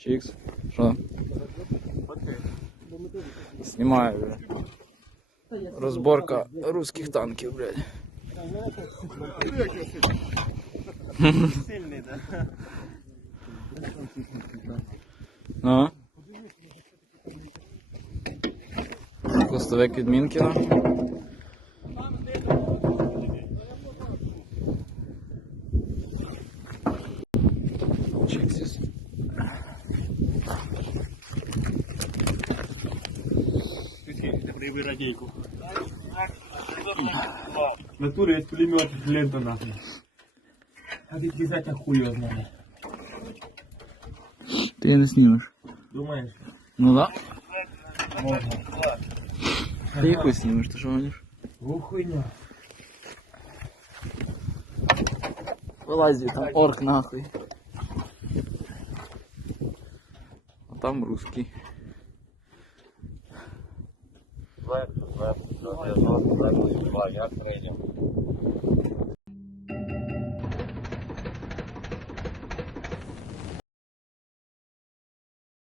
Чикс. Що? Знімаю, блядь. Розборка русських танків, блядь. Сильний, да? Ну. Хвостовик від Мінкіна. Чиксіс. Ты прояви радейку. В натуре есть пулемет, лента нахуй. А ты писать охуел, знали. Ти не знімеш. Думаешь? Ну да. Можно. Ти якось знімеш, ти що гониш? О, хуйня. Вилазь там орк нахуй. А там русский. Два, два, два, два, два, два, я прийняв.